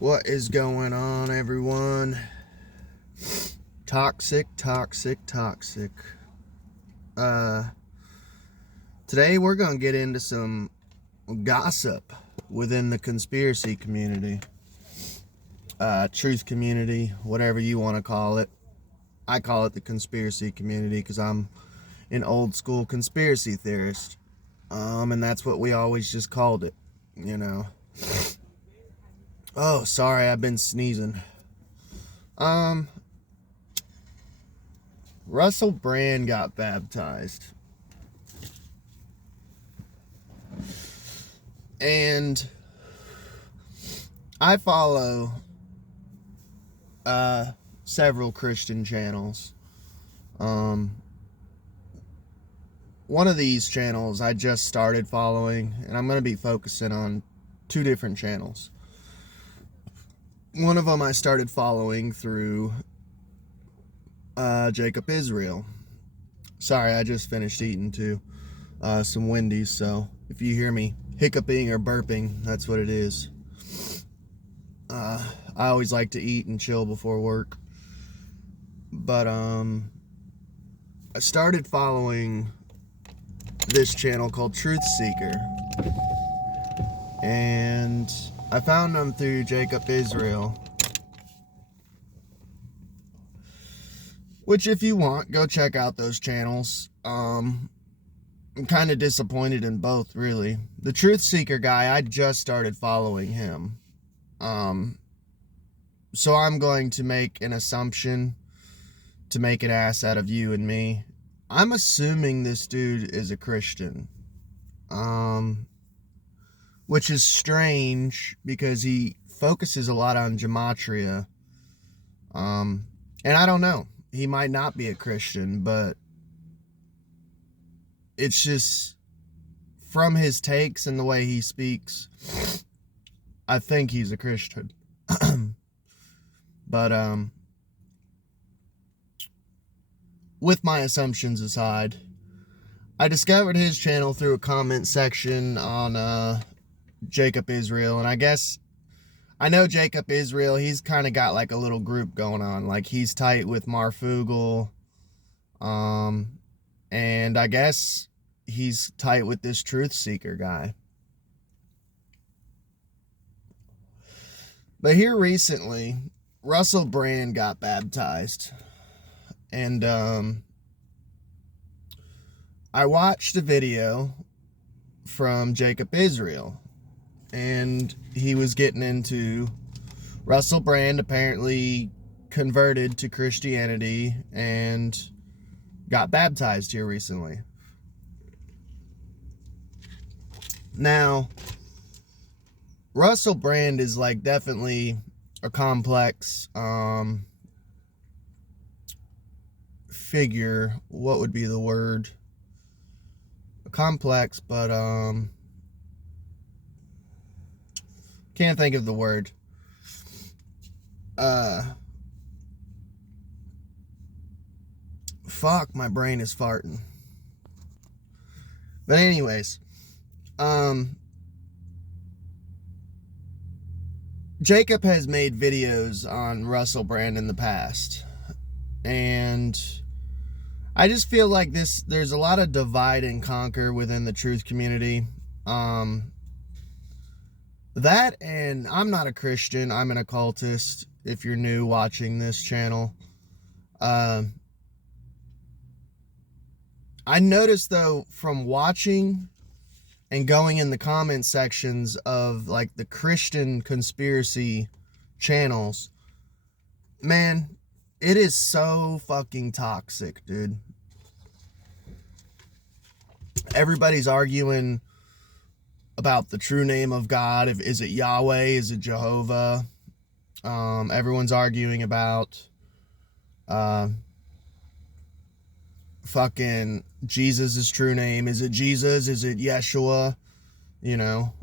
What is going on, everyone? Toxic. Today we're gonna get into some gossip within the conspiracy community, truth community, whatever you want to call it. I call it the conspiracy community because I'm an old school conspiracy theorist, and that's what we always just called it, you know. Oh, sorry, I've been sneezing. Russell Brand got baptized. And I follow several Christian channels. One of these channels I just started following, and I'm going to be focusing on two different channels. One of them I started following through Jacob Israel. Sorry, I just finished eating too. Some Wendy's, so if you hear me hiccuping or burping, that's what it is. I always like to eat and chill before work. But I started following this channel called Truth Seeker. And I found them through Jacob Israel. Which, if you want, go check out those channels. I'm kind of disappointed in both, really. The Truth Seeker guy, I just started following him. So I'm going to make an assumption to make an ass out of you and me. I'm assuming this dude is a Christian. Which is strange because he focuses a lot on gematria. And I don't know. He might not be a Christian, but it's just from his takes and the way he speaks, I think he's a Christian. But with my assumptions aside, I discovered his channel through a comment section on Jacob Israel, and I guess I know Jacob Israel, he's kind of got like a little group going on. Like, he's tight with Marfugel, and I guess he's tight with this Truth Seeker guy. But here recently, Russell Brand got baptized, and I watched a video from Jacob Israel, and he was getting into Russell Brand apparently converted to Christianity and got baptized here recently. Now, Russell Brand is like definitely a complex figure. What would be the word? Complex, but can't think of the word. Fuck, my brain is farting. But anyways, Jacob has made videos on Russell Brand in the past, and I just feel like there's a lot of divide and conquer within the truth community. That, and I'm not a Christian, I'm an occultist, if you're new watching this channel. I noticed, though, from watching and going in the comment sections of, like, the Christian conspiracy channels, man, it is so fucking toxic, dude. Everybody's arguing about the true name of God. Is it Yahweh? Is it Jehovah? Everyone's arguing about fucking Jesus' true name. Is it Jesus? Is it Yeshua? You know,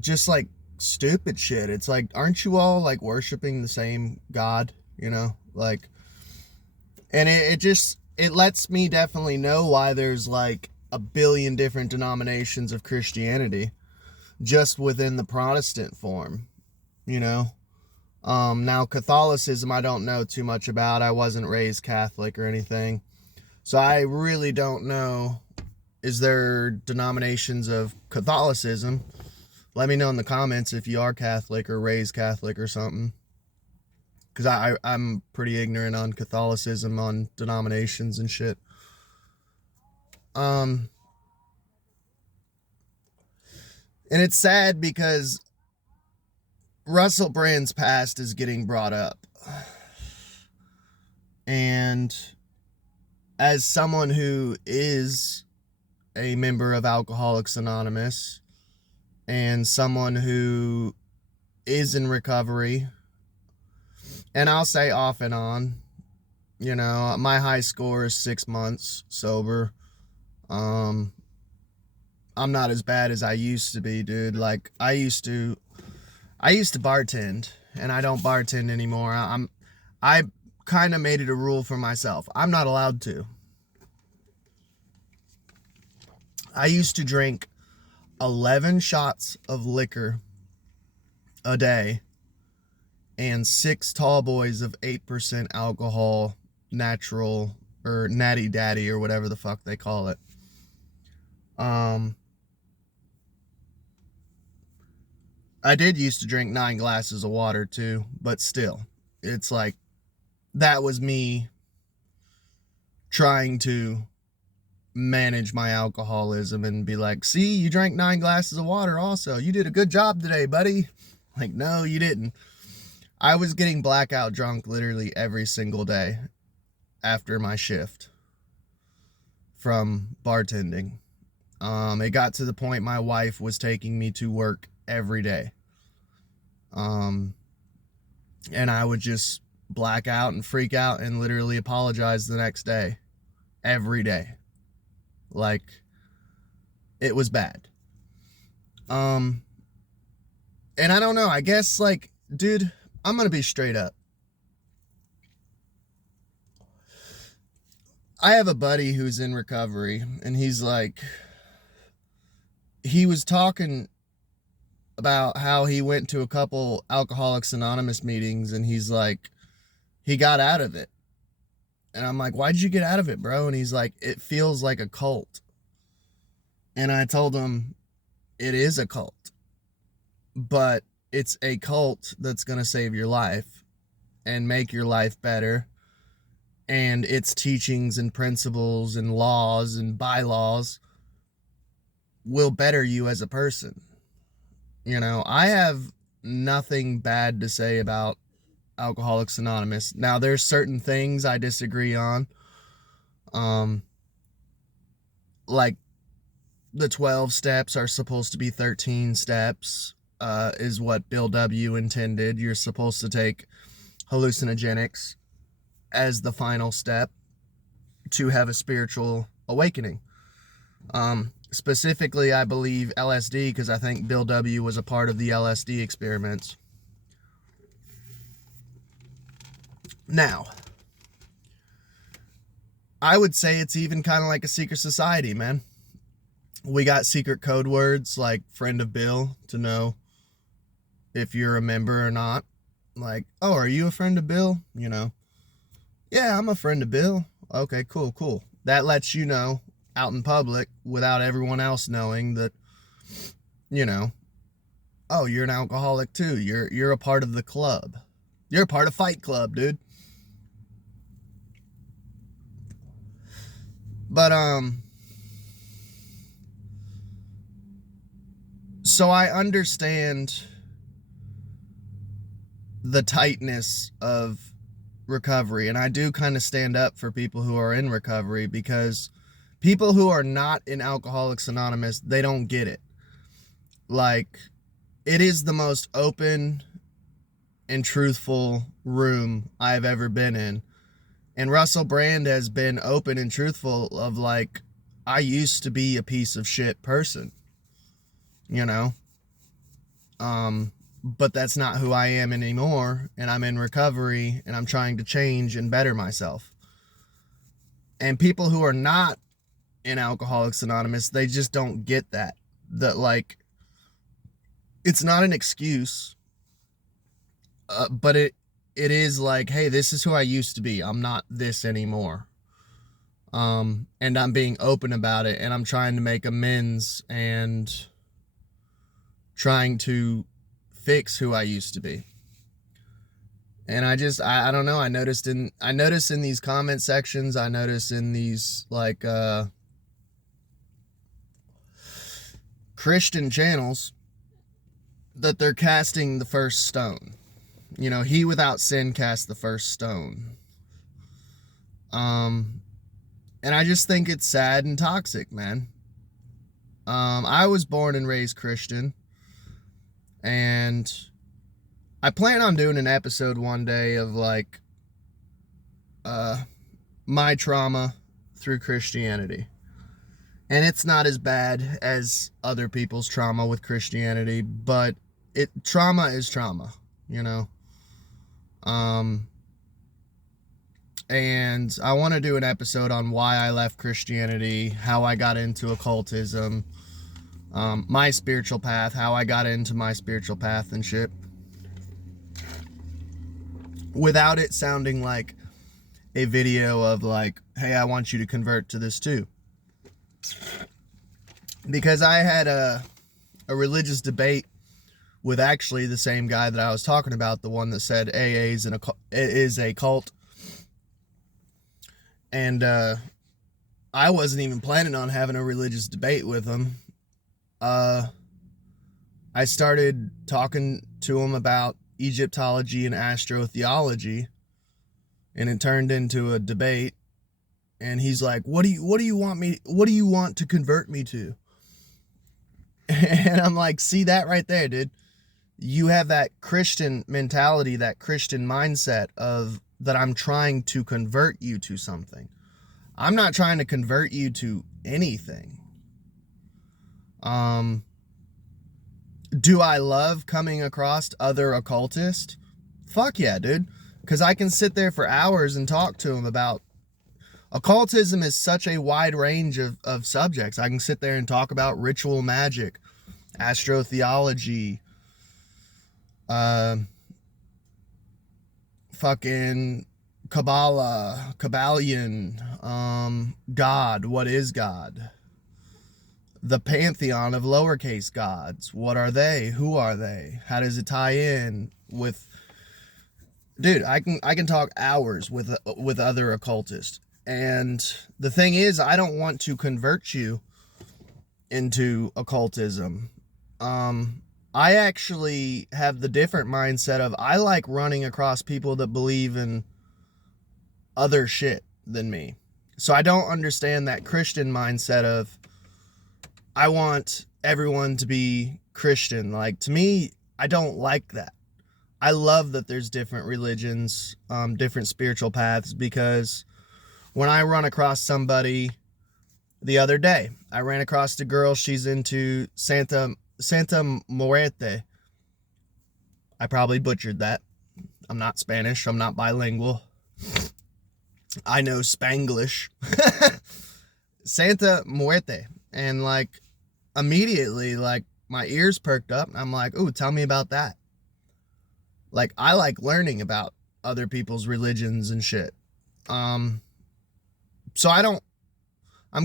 just like stupid shit. It's like, aren't you all like worshiping the same God? You know, like, and it lets me definitely know why there's like a billion different denominations of Christianity just within the Protestant form. you know. Now Catholicism, I don't know too much about. I wasn't raised Catholic or anything. So I really don't know. Is there denominations of Catholicism? Let me know in the comments if you are Catholic or raised Catholic or something. Because I'm pretty ignorant on Catholicism, on denominations and shit. And it's sad because Russell Brand's past is getting brought up. And as someone who is a member of Alcoholics Anonymous and someone who is in recovery, and I'll say off and on, you know, my high score is 6 months sober. I'm not as bad as I used to be, dude. Like I used to bartend, and I don't bartend anymore. I kind of made it a rule for myself. I'm not allowed to. I used to drink 11 shots of liquor a day and 6 tall boys of 8% alcohol, natural, or natty daddy, or whatever the fuck they call it. I did used to drink 9 glasses of water too, but still, it's like, that was me trying to manage my alcoholism and be like, see, you drank 9 glasses of water also. You did a good job today, buddy. Like, no, you didn't. I was getting blackout drunk literally every single day after my shift from bartending. It got to the point my wife was taking me to work every day. And I would just black out and freak out and literally apologize the next day. Every day. Like, it was bad. And I don't know, I guess, like, dude, I'm gonna be straight up. I have a buddy who's in recovery, and he's like, he was talking about how he went to a couple Alcoholics Anonymous meetings, and he's like, he got out of it. And I'm like, why'd you get out of it, bro? And he's like, it feels like a cult. And I told him, it is a cult, but it's a cult that's going to save your life and make your life better. And its teachings and principles and laws and bylaws will better you as a person. You know, I have nothing bad to say about Alcoholics Anonymous. Now, there's certain things I disagree on. Like the 12 steps are supposed to be 13 steps, is what Bill W. intended. You're supposed to take hallucinogenics as the final step to have a spiritual awakening. Specifically, I believe LSD, because I think Bill W. was a part of the LSD experiments. Now, I would say it's even kind of like a secret society, man. We got secret code words like friend of Bill to know if you're a member or not. Like, oh, are you a friend of Bill? You know, yeah, I'm a friend of Bill. Okay, cool. That lets you know out in public without everyone else knowing that, you know, oh, you're an alcoholic too. You're a part of the club. You're a part of Fight Club, dude. But, so I understand the tightness of recovery, and I do kind of stand up for people who are in recovery, because people who are not in Alcoholics Anonymous, they don't get it. Like, it is the most open and truthful room I've ever been in. And Russell Brand has been open and truthful of like, I used to be a piece of shit person, you know? But that's not who I am anymore, and I'm in recovery, and I'm trying to change and better myself. And people who are not in Alcoholics Anonymous, they just don't get that. That, like, it's not an excuse. but it is like, hey, this is who I used to be. I'm not this anymore. And I'm being open about it, and I'm trying to make amends and trying to fix who I used to be. And I don't know, I noticed in these comment sections, I noticed in these like Christian channels that they're casting the first stone. You know, he without sin cast the first stone. And I just think it's sad and toxic, man. I was born and raised Christian, and I plan on doing an episode one day of like my trauma through Christianity. And it's not as bad as other people's trauma with Christianity, but trauma is trauma, you know. And I want to do an episode on why I left Christianity, how I got into occultism, my spiritual path, how I got into my spiritual path and shit, without it sounding like a video of like, hey, I want you to convert to this too. Because I had a religious debate with actually the same guy that I was talking about, the one that said AA is a cult. And I wasn't even planning on having a religious debate with him. I started talking to him about Egyptology and astrotheology, and it turned into a debate. And he's like, what do you want to convert me to? And I'm like, see that right there, dude? You have that Christian mentality, that Christian mindset of that I'm trying to convert you to something. I'm not trying to convert you to anything. Do I love coming across other occultists? Fuck yeah, dude. Because I can sit there for hours and talk to them about occultism is such a wide range of subjects. I can sit there and talk about ritual magic, astrotheology, fucking Kabbalah, Kabbalion, God, what is God? The pantheon of lowercase gods. What are they? Who are they? How does it tie in with... Dude, I can talk hours with other occultists. And the thing is, I don't want to convert you into occultism. I actually have the different mindset of I like running across people that believe in other shit than me. So I don't understand that Christian mindset of I want everyone to be Christian. Like, to me, I don't like that. I love that there's different religions, different spiritual paths, because when I run across somebody the other day, I ran across a girl, she's into Santa Muerte. I probably butchered that. I'm not Spanish, I'm not bilingual. I know Spanglish. Santa Muerte. And like, immediately, like, my ears perked up. I'm like, ooh, tell me about that. Like, I like learning about other people's religions and shit. So I'm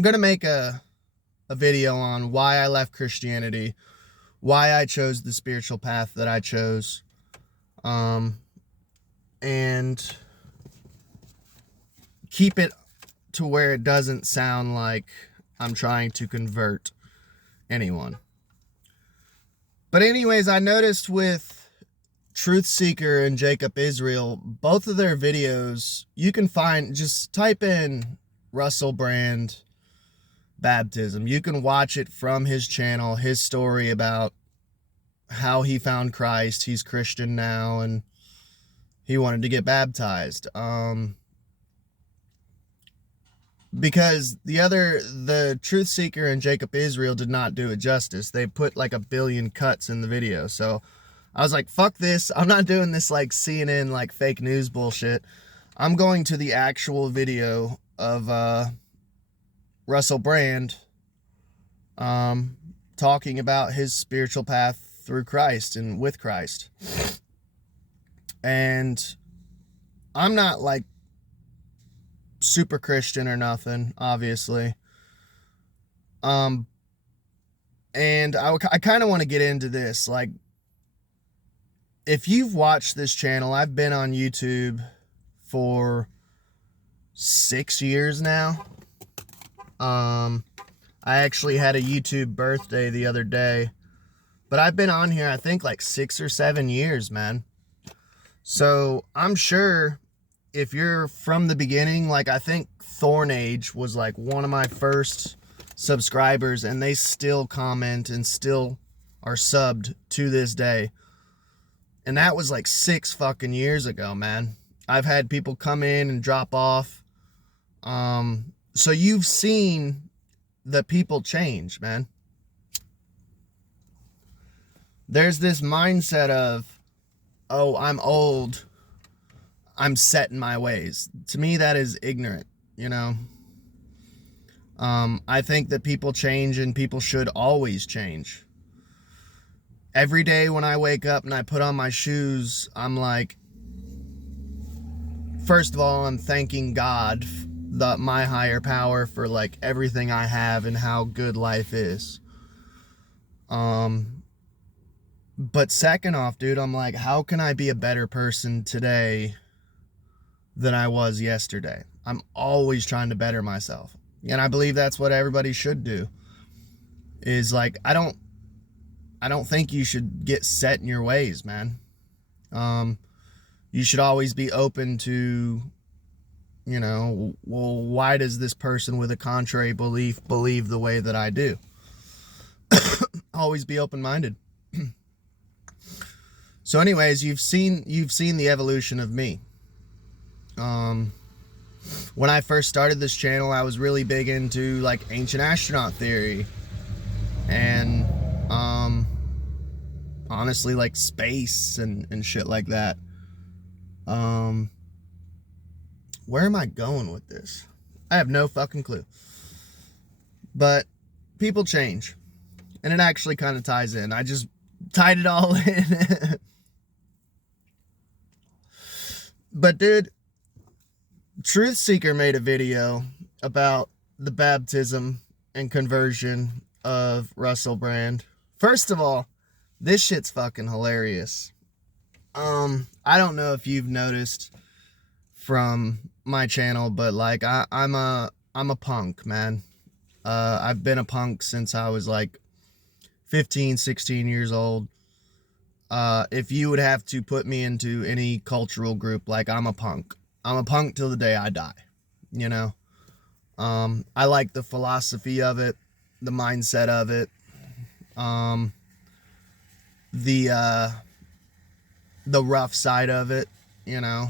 going to make a video on why I left Christianity, why I chose the spiritual path that I chose, and keep it to where it doesn't sound like I'm trying to convert anyone. But anyways, I noticed with Truth Seeker and Jacob Israel, both of their videos, you can find, just type in Russell Brand baptism. You can watch it from his channel, his story about how he found Christ. He's Christian now and he wanted to get baptized. Because the Truth Seeker and Jacob Israel did not do it justice. They put like 1 billion cuts in the video. So I was like, fuck this. I'm not doing this like CNN, like fake news bullshit. I'm going to the actual video of Russell Brand talking about his spiritual path through Christ and with Christ. And I'm not like super Christian or nothing, obviously. And I kind of want to get into this. Like, if you've watched this channel, I've been on YouTube for 6 years now. I actually had a YouTube birthday the other day, but I've been on here, I think, like 6 or 7 years, man. So I'm sure if you're from the beginning, like, I think Thornage was like one of my first subscribers, and they still comment and still are subbed to this day. And that was like 6 fucking years ago, man. I've had people come in and drop off. So you've seen the people change, man. There's this mindset of, oh, I'm old, I'm set in my ways. To me, that is ignorant, you know. I think that people change, and people should always change. Every day when I wake up and I put on my shoes, I'm like, first of all, I'm thanking God, my higher power, for like everything I have and how good life is. But second off, dude, I'm like, how can I be a better person today than I was yesterday? I'm always trying to better myself. And I believe that's what everybody should do. Is like, I don't think you should get set in your ways, man. You should always be open to, you know, well, why does this person with a contrary belief believe the way that I do? Always be open-minded. So anyways, you've seen the evolution of me. When I first started this channel, I was really big into like ancient astronaut theory and honestly, like space and shit like that. Where am I going with this? I have no fucking clue. But people change, and it actually kind of ties in. I just tied it all in. But dude, Truth Seeker made a video about the baptism and conversion of Russell Brand. First of all, this shit's fucking hilarious. I don't know if you've noticed from my channel, but like I'm a punk, man. I've been a punk since I was like 15, 16 years old. If you would have to put me into any cultural group, like, I'm a punk. I'm a punk till the day I die, you know? I like the philosophy of it, the mindset of it, the rough side of it, you know,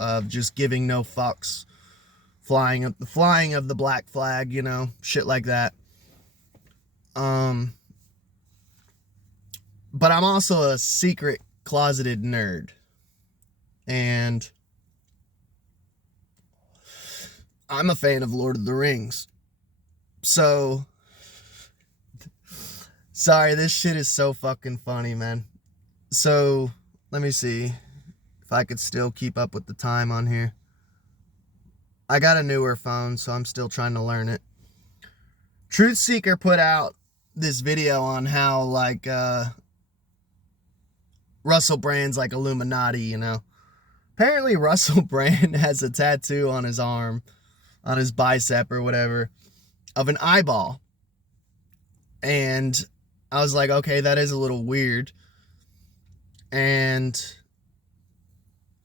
of just giving no fucks, flying of the black flag, you know, shit like that. But I'm also a secret closeted nerd. And I'm a fan of Lord of the Rings. So, sorry, this shit is so fucking funny, man. So, let me see if I could still keep up with the time on here. I got a newer phone, so I'm still trying to learn it. Truth Seeker put out this video on how, like, Russell Brand's like Illuminati, you know. Apparently Russell Brand has a tattoo on his arm, on his bicep or whatever, of an eyeball. And I was like, okay, that is a little weird. And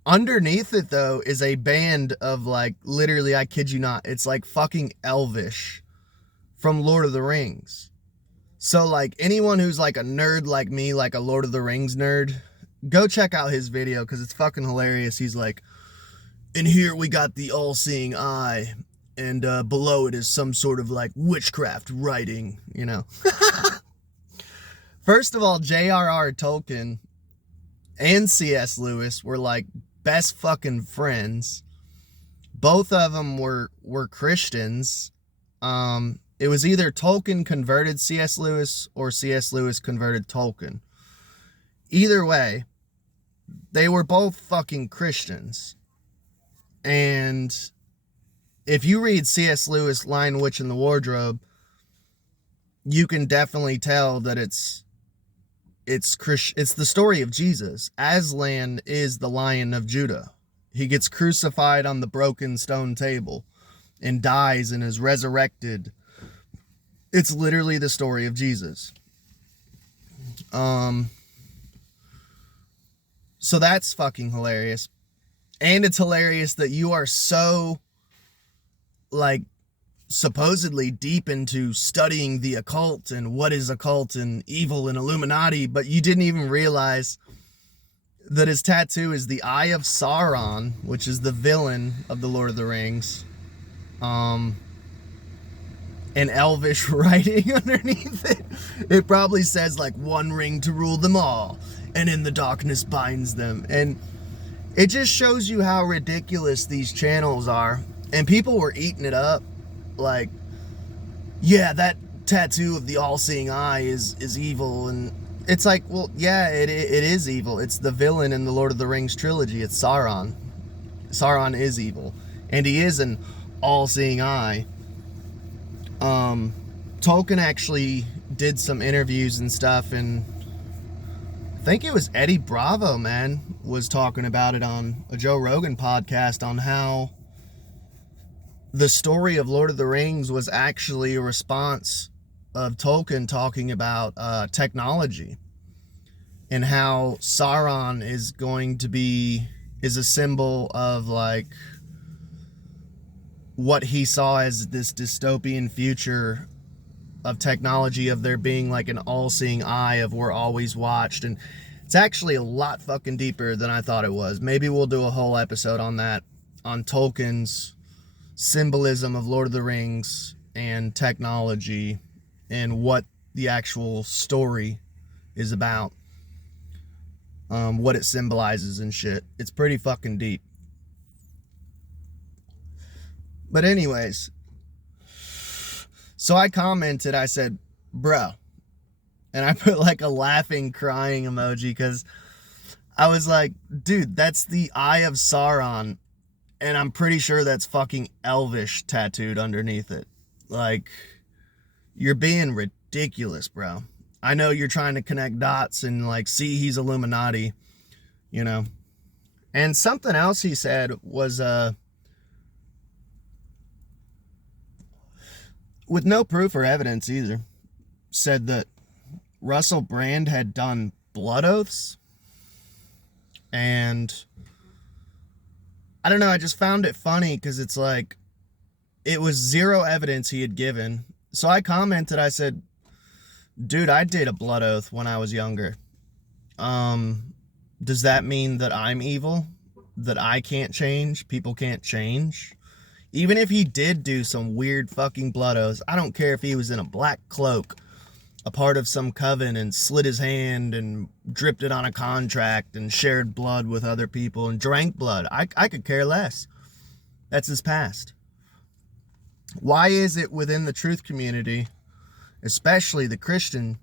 underneath it, though, is a band of, like, literally, I kid you not, it's like fucking Elvish from Lord of the Rings. So, like, anyone who's like a nerd like me, like a Lord of the Rings nerd, go check out his video because it's fucking hilarious. He's like, and here we got the all-seeing eye, and below it is some sort of like witchcraft writing, you know. First of all, J.R.R. Tolkien and C.S. Lewis were like best fucking friends. Both of them were Christians. It was either Tolkien converted C.S. Lewis or C.S. Lewis converted Tolkien. Either way, they were both fucking Christians. And if you read C.S. Lewis' Lion, Witch, and the Wardrobe, you can definitely tell that it's the story of Jesus. Aslan is the Lion of Judah. He gets crucified on the broken stone table and dies and is resurrected. It's literally the story of Jesus. So that's fucking hilarious. And it's hilarious that you are so, like, supposedly deep into studying the occult and what is occult and evil and Illuminati, but you didn't even realize that his tattoo is the Eye of Sauron, which is the villain of the Lord of the Rings. And elvish writing underneath it. It probably says like, one ring to rule them all, and in the darkness binds them. And it just shows you how ridiculous these channels are. And people were eating it up. Like, yeah, that tattoo of the all-seeing eye is evil. And it's like, well, yeah, it is evil. It's the villain in the Lord of the Rings trilogy. It's Sauron. Sauron is evil. And he is an all-seeing eye. Tolkien actually did some interviews and stuff, and I think it was Eddie Bravo, man, was talking about it on a Joe Rogan podcast, on how the story of Lord of the Rings was actually a response of Tolkien talking about technology, and how Sauron is a symbol of, like, what he saw as this dystopian future of technology, of there being like an all-seeing eye, of we're always watched. And it's actually a lot fucking deeper than I thought it was. Maybe we'll do a whole episode on that, on Tolkien's symbolism of Lord of the Rings and technology and what the actual story is about, what it symbolizes and shit. It's pretty fucking deep. But anyways, so I commented, I said, bro, and I put like a laughing, crying emoji, because I was like, dude, that's the Eye of Sauron, and I'm pretty sure that's fucking elvish tattooed underneath it. Like, you're being ridiculous, bro. I know you're trying to connect dots and like see he's Illuminati, you know. And something else he said was, with no proof or evidence either, said that Russell Brand had done blood oaths. And I don't know, I just found it funny because it's like, it was zero evidence he had given. So I commented, I said, dude, I did a blood oath when I was younger. Does that mean that I'm evil? That I can't change? People can't change? Even if he did do some weird fucking blood oaths, I don't care if he was in a black cloak, a part of some coven, and slit his hand and dripped it on a contract and shared blood with other people and drank blood. I could care less. That's his past. Why is it within the truth community, especially the Christian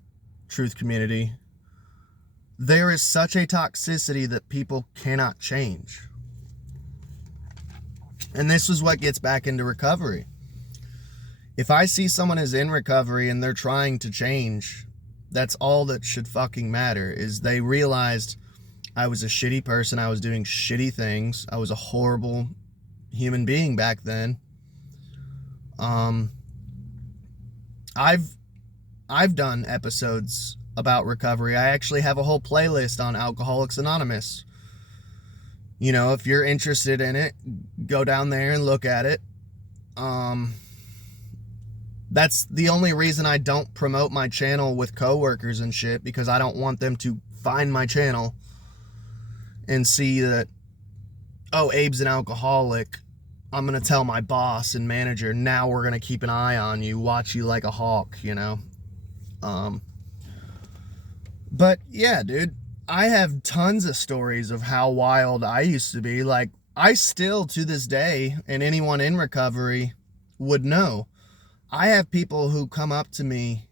truth community, there is such a toxicity that people cannot change? And this is what gets back into recovery. If I see someone is in recovery and they're trying to change, that's all that should fucking matter, is they realized I was a shitty person, I was doing shitty things, I was a horrible human being back then. I've done episodes about recovery. I actually have a whole playlist on Alcoholics Anonymous. You know, if you're interested in it, go down there and look at it. That's the only reason I don't promote my channel with coworkers and shit, because I don't want them to find my channel and see that, oh, Abe's an alcoholic. I'm going to tell my boss and manager, now we're going to keep an eye on you, watch you like a hawk, you know? But yeah, dude, I have tons of stories of how wild I used to be. Like, I still, to this day, and anyone in recovery would know, I have people who come up to me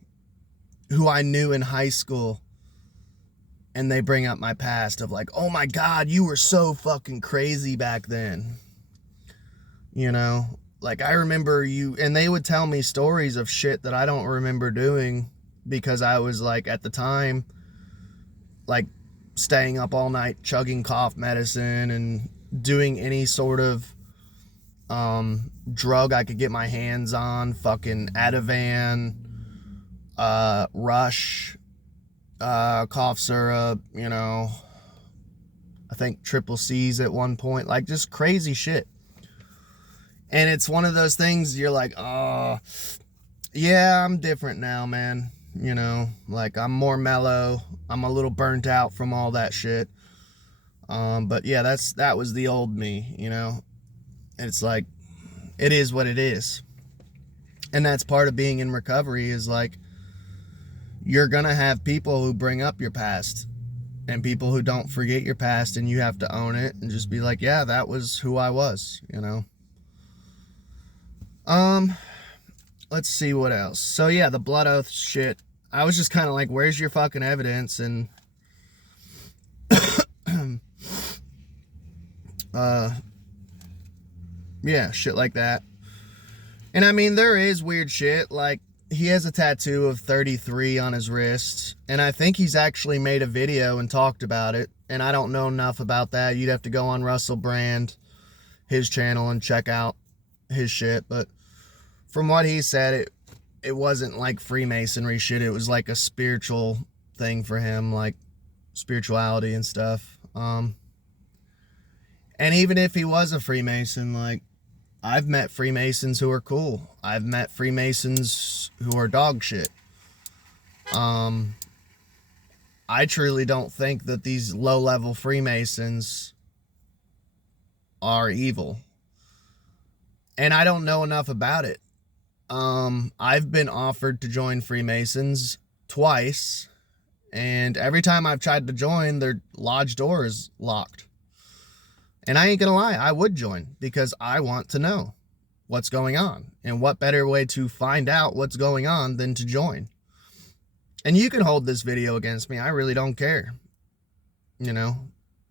who I knew in high school and they bring up my past of like, oh my God, you were so fucking crazy back then. You know, like I remember you, and they would tell me stories of shit that I don't remember doing because I was like, at the time, like staying up all night, chugging cough medicine and doing any sort of drug I could get my hands on, fucking Ativan, Rush, cough syrup, you know, I think triple C's at one point, like just crazy shit. And it's one of those things you're like, oh, yeah, I'm different now, man. You know, like I'm more mellow. I'm a little burnt out from all that shit. But yeah, that was the old me, you know. It's like, it is what it is. And that's part of being in recovery is like, you're gonna have people who bring up your past and people who don't forget your past, and you have to own it and just be like, yeah, that was who I was, you know. Let's see what else. So yeah, the blood oath shit. I was just kind of like, where's your fucking evidence? And yeah, shit like that. And I mean, there is weird shit. Like, he has a tattoo of 33 on his wrist, and I think he's actually made a video and talked about it. And I don't know enough about that. You'd have to go on Russell Brand, his channel, and check out his shit. But from what he said, it wasn't like Freemasonry shit. It was like a spiritual thing for him, like spirituality and stuff. And even if he was a Freemason, like, I've met Freemasons who are cool. I've met Freemasons who are dog shit. I truly don't think that these low-level Freemasons are evil. And I don't know enough about it. I've been offered to join Freemasons twice, and every time I've tried to join, their lodge door is locked. And I ain't gonna lie, I would join because I want to know what's going on. And what better way to find out what's going on than to join? And you can hold this video against me. I really don't care. You know,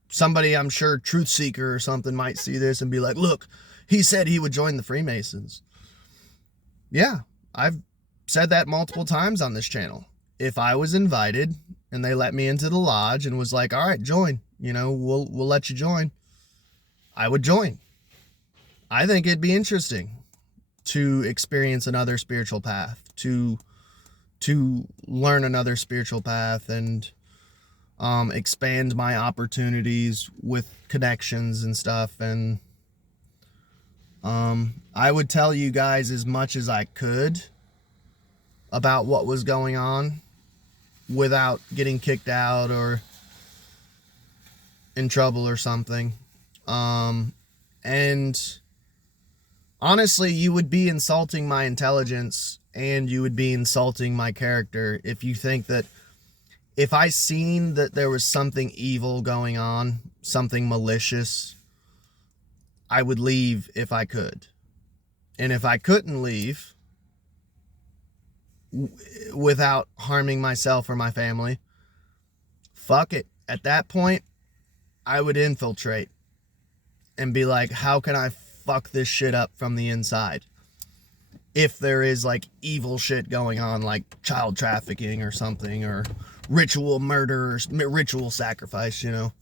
somebody, I'm sure, Truth Seeker or something might see this and be like, look, he said he would join the Freemasons. Yeah, I've said that multiple times on this channel. If I was invited and they let me into the lodge and was like, all right, join, you know, we'll let you join, I would join. I think it'd be interesting to experience another spiritual path, to learn another spiritual path, and expand my opportunities with connections and stuff. And I would tell you guys as much as I could about what was going on without getting kicked out or in trouble or something. And honestly, you would be insulting my intelligence and you would be insulting my character if you think that if I seen that there was something evil going on, something malicious, I would leave if I could. And if I couldn't leave without harming myself or my family, fuck it. At that point, I would infiltrate and be like, how can I fuck this shit up from the inside? If there is like evil shit going on, like child trafficking or something, or ritual murder, or ritual sacrifice, you know.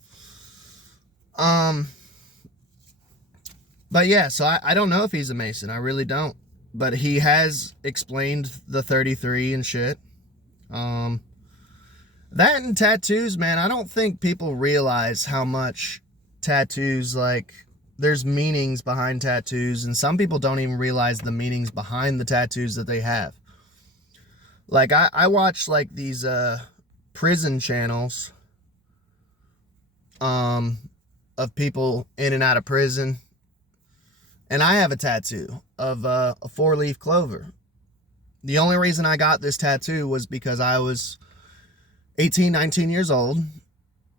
But yeah, so I don't know if he's a Mason. I really don't. But he has explained the 33 and shit. That and tattoos, man, I don't think people realize how much tattoos, like, there's meanings behind tattoos, and some people don't even realize the meanings behind the tattoos that they have. Like, I watch, like, these prison channels of people in and out of prison, and I have a tattoo of a 4-leaf clover. The only reason I got this tattoo was because I was 18, 19 years old.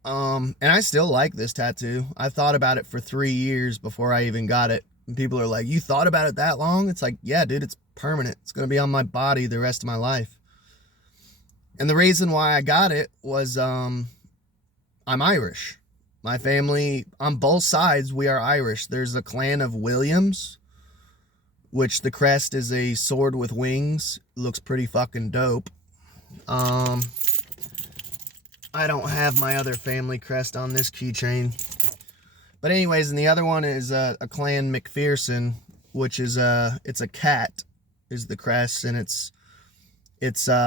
And I still like this tattoo. I thought about it for 3 years before I even got it. And people are like, you thought about it that long? It's like, yeah, dude, it's permanent. It's going to be on my body the rest of my life. And the reason why I got it was, I'm Irish. My family, on both sides, we are Irish. There's a clan of Williams, which the crest is a sword with wings. Looks pretty fucking dope. I don't have my other family crest on this keychain. But anyways, and the other one is a clan McPherson, which is it's a cat is the crest, and its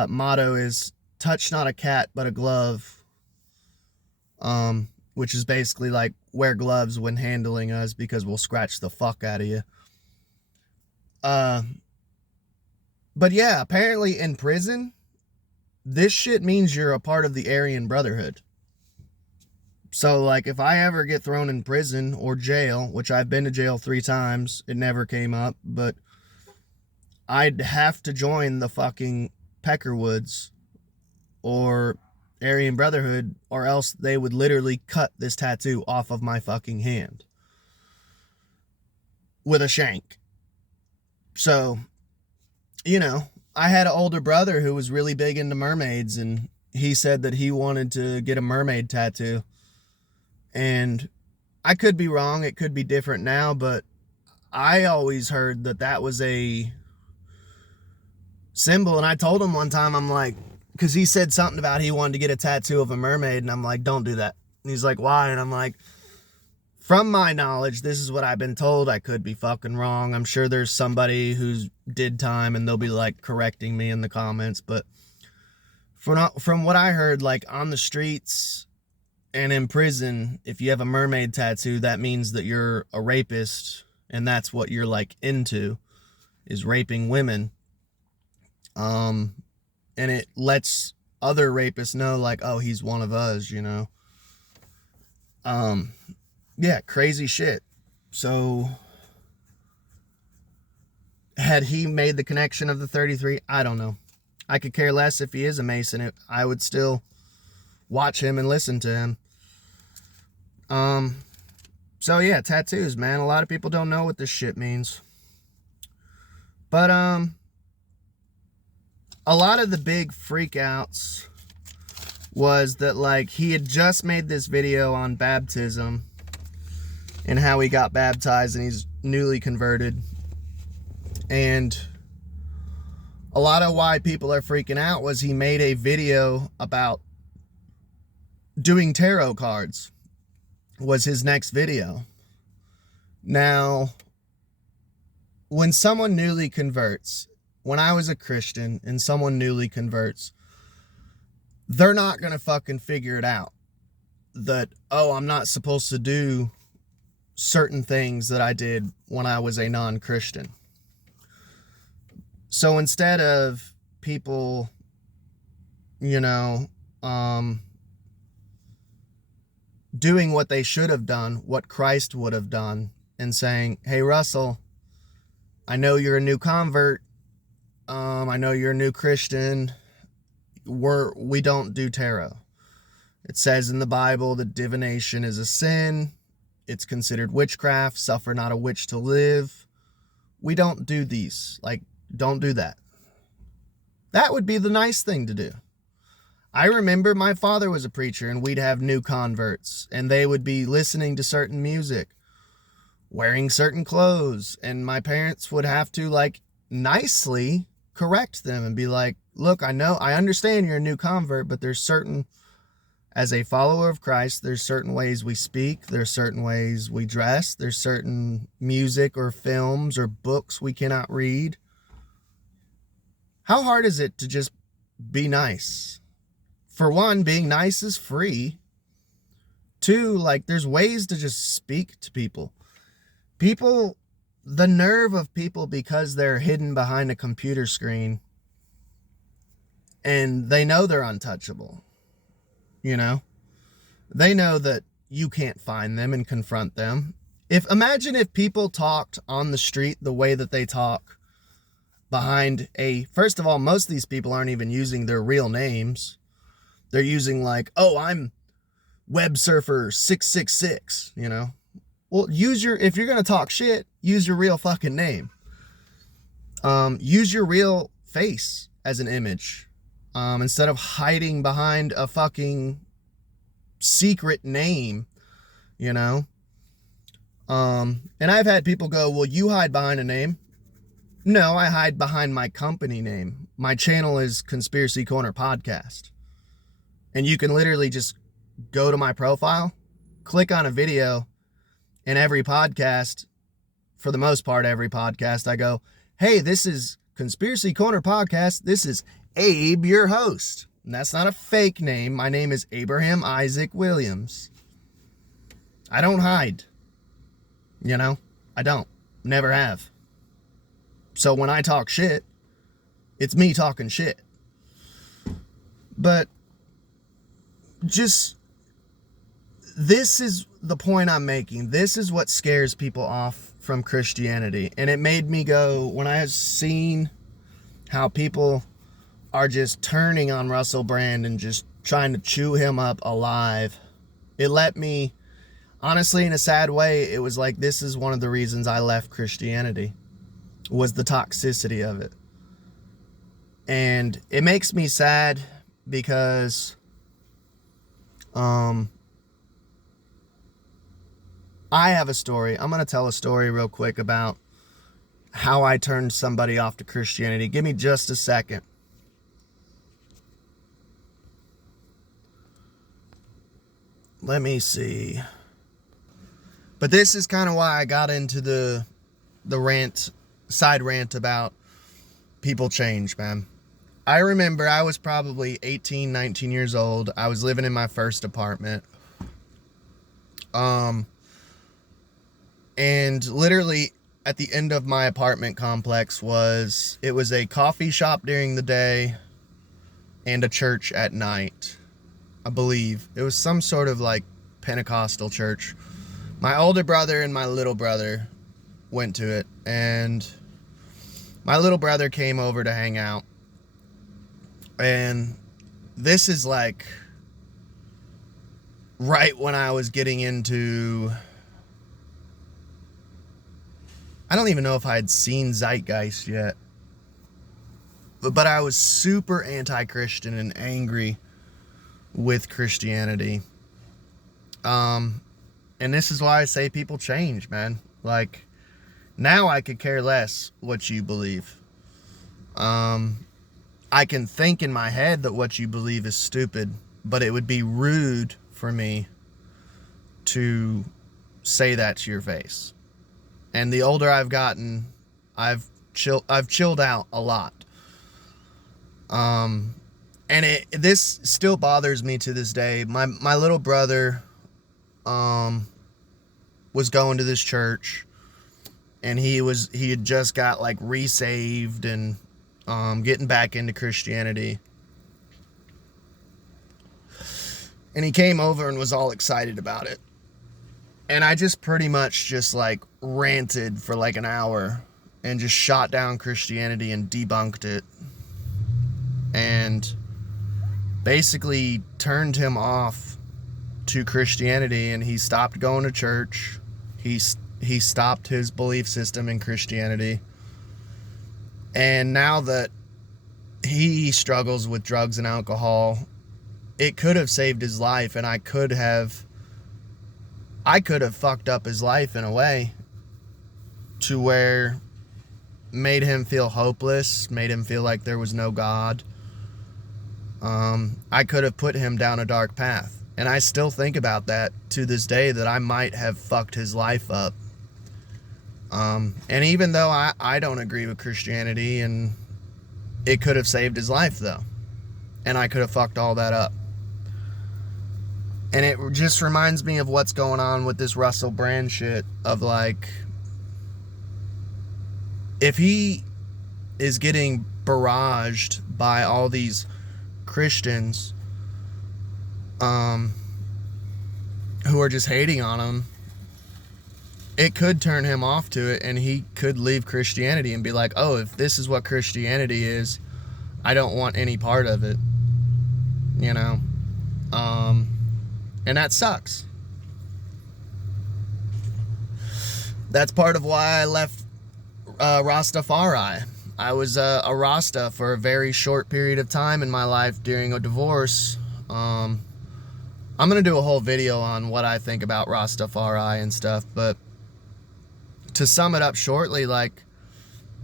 motto is touch not a cat but a glove. Which is basically like wear gloves when handling us because we'll scratch the fuck out of you. But yeah, apparently in prison, this shit means you're a part of the Aryan Brotherhood. So like if I ever get thrown in prison or jail, which I've been to jail 3 times, it never came up, but I'd have to join the fucking Peckerwoods or Aryan Brotherhood, or else they would literally cut this tattoo off of my fucking hand with a shank. So, you know, I had an older brother who was really big into mermaids, and he said that he wanted to get a mermaid tattoo. And I could be wrong, it could be different now, but I always heard that that was a symbol. And I told him one time, I'm like, because he said something about he wanted to get a tattoo of a mermaid, and I'm like, don't do that. And he's like, why? And I'm like, from my knowledge, this is what I've been told. I could be fucking wrong. I'm sure there's somebody who's did time and they'll be like correcting me in the comments, but from what I heard, like on the streets and in prison, if you have a mermaid tattoo, that means that you're a rapist, and that's what you're like into, is raping women. And it lets other rapists know, like, oh, he's one of us, you know. Yeah, crazy shit. So, had he made the connection of the 33? I don't know. I could care less if he is a Mason. I would still watch him and listen to him. So yeah, tattoos, man. A lot of people don't know what this shit means. But, a lot of the big freakouts was that, like, he had just made this video on baptism and how he got baptized and he's newly converted. And a lot of why people are freaking out was he made a video about doing tarot cards, was his next video. Now, when someone newly converts, when I was a Christian and someone newly converts, they're not going to fucking figure it out that, oh, I'm not supposed to do certain things that I did when I was a non-Christian. So instead of people, you know, doing what they should have done, what Christ would have done, and saying, hey, Russell, I know you're a new convert. I know you're a new Christian. We don't do tarot. It says in the Bible that divination is a sin. It's considered witchcraft. Suffer not a witch to live. We don't do these. Like, don't do that. That would be the nice thing to do. I remember my father was a preacher, and we'd have new converts, and they would be listening to certain music, wearing certain clothes, and my parents would have to, like, nicely correct them and be like, look, I understand you're a new convert, but there's certain, as a follower of Christ, there's certain ways we speak, there's certain ways we dress, there's certain music or films or books we cannot read. How hard is it to just be nice? For one, being nice is free. 2, like, there's ways to just speak to people. The nerve of people, because they're hidden behind a computer screen and they know they're untouchable, you know? They know that you can't find them and confront them. Imagine if people talked on the street the way that they talk behind first of all, most of these people aren't even using their real names. They're using, like, oh, I'm Web Surfer 666, you know? Well, if you're going to talk shit, use your real fucking name. Use your real face as an image. Instead of hiding behind a fucking secret name, you know? And I've had people go, well, you hide behind a name. No, I hide behind my company name. My channel is Conspiracy Corner Podcast. And you can literally just go to my profile, click on a video, and every podcast, for the most part, every podcast, I go, hey, this is Conspiracy Corner Podcast. This is Abe, your host. And that's not a fake name. My name is Abraham Isaac Williams. I don't hide. You know, I don't. Never have. So when I talk shit, it's me talking shit. But just, this is the point I'm making. This is what scares people off from Christianity. And it made me go, when I have seen how people are just turning on Russell Brand and just trying to chew him up alive, it let me, honestly, in a sad way, it was like, this is one of the reasons I left Christianity, was the toxicity of it. And it makes me sad because I have a story. I'm going to tell a story real quick about how I turned somebody off to Christianity. Give me just a second. Let me see. But this is kind of why I got into the side rant about people change, man. I remember I was probably 18, 19 years old. I was living in my first apartment. And literally at the end of my apartment complex was a coffee shop during the day and a church at night. I believe it was some sort of like Pentecostal church. My older brother and my little brother went to it, and my little brother came over to hang out. And this is like right when I was getting into, I don't even know if I had seen Zeitgeist yet, but I was super anti-Christian and angry with Christianity. And this is why I say people change, man. Like, now I could care less what you believe. I can think in my head that what you believe is stupid, but it would be rude for me to say that to your face. And the older I've gotten, I've chilled out a lot. And this still bothers me to this day. My little brother was going to this church, and he had just got like resaved and getting back into Christianity. And he came over and was all excited about it. And I just pretty much just like ranted for like an hour and just shot down Christianity and debunked it. And basically turned him off to Christianity, and he stopped going to church. He stopped his belief system in Christianity. And now that he struggles with drugs and alcohol, it could have saved his life, and I could have fucked up his life in a way to where made him feel hopeless, made him feel like there was no God. I could have put him down a dark path. And I still think about that to this day, that I might have fucked his life up. And even though I don't agree with Christianity, and it could have saved his life though. And I could have fucked all that up. And it just reminds me of what's going on with this Russell Brand shit, of like, if he is getting barraged by all these Christians who are just hating on him, it could turn him off to it, and he could leave Christianity and be like, oh, if this is what Christianity is, I don't want any part of it, you know? And that sucks. That's part of why I left Rastafari. I was a Rasta for a very short period of time in my life during a divorce. I'm going to do a whole video on what I think about Rastafari and stuff, but to sum it up shortly, like,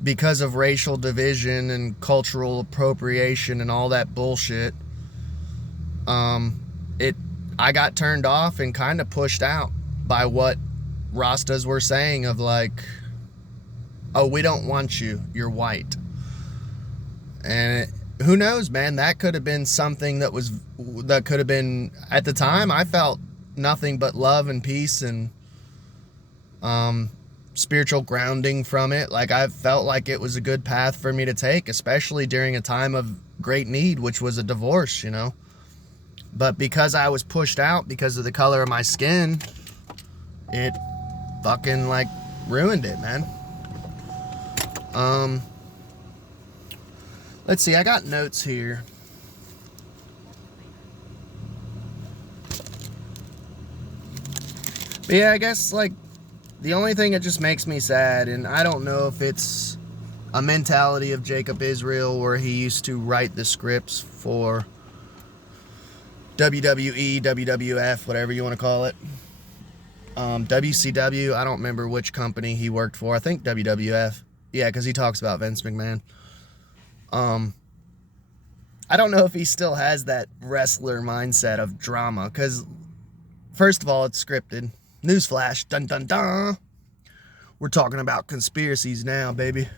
because of racial division and cultural appropriation and all that bullshit, I got turned off and kind of pushed out by what Rastas were saying of like, oh, we don't want you, you're white. And who knows, man, that could have been something that could have been, at the time, I felt nothing but love and peace and spiritual grounding from it. Like, I felt like it was a good path for me to take, especially during a time of great need, which was a divorce, you know. But because I was pushed out because of the color of my skin, it fucking, like, ruined it, man. Let's see, I got notes here. But yeah, I guess, like, the only thing that just makes me sad, and I don't know if it's a mentality of Jacob Israel where he used to write the scripts for WWE, WWF, whatever you want to call it. WCW, I don't remember which company he worked for. I think WWF. Yeah, because he talks about Vince McMahon. I don't know if he still has that wrestler mindset of drama, because first of all, it's scripted. Newsflash, dun dun dun. We're talking about conspiracies now, baby.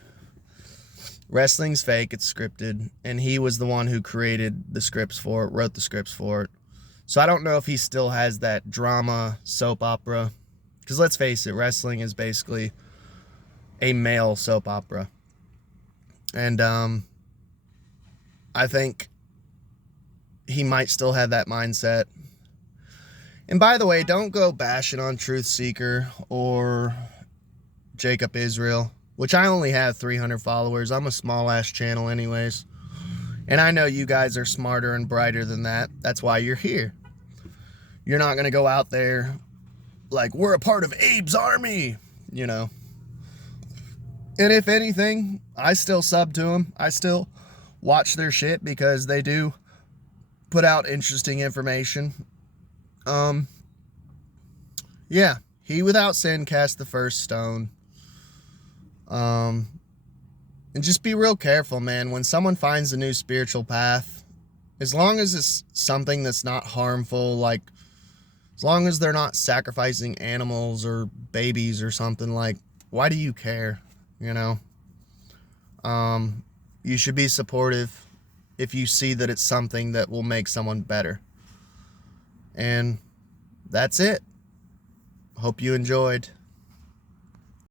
Wrestling's fake, it's scripted, and he was the one who created the scripts for it, wrote the scripts for it. So I don't know if he still has that drama soap opera, because let's face it, wrestling is basically a male soap opera. And I think he might still have that mindset. And by the way, don't go bashing on Truth Seeker or Jacob Israel, which I only have 300 followers. I'm a small ass channel anyways. And I know you guys are smarter and brighter than that. That's why you're here. You're not going to go out there like, we're a part of Abe's army, you know. And if anything, I still sub to them. I still watch their shit because they do put out interesting information. Yeah, he without sin cast the first stone. And just be real careful, man. When someone finds a new spiritual path, as long as it's something that's not harmful, like as long as they're not sacrificing animals or babies or something, like, why do you care? You know? You should be supportive if you see that it's something that will make someone better. And that's it. Hope you enjoyed.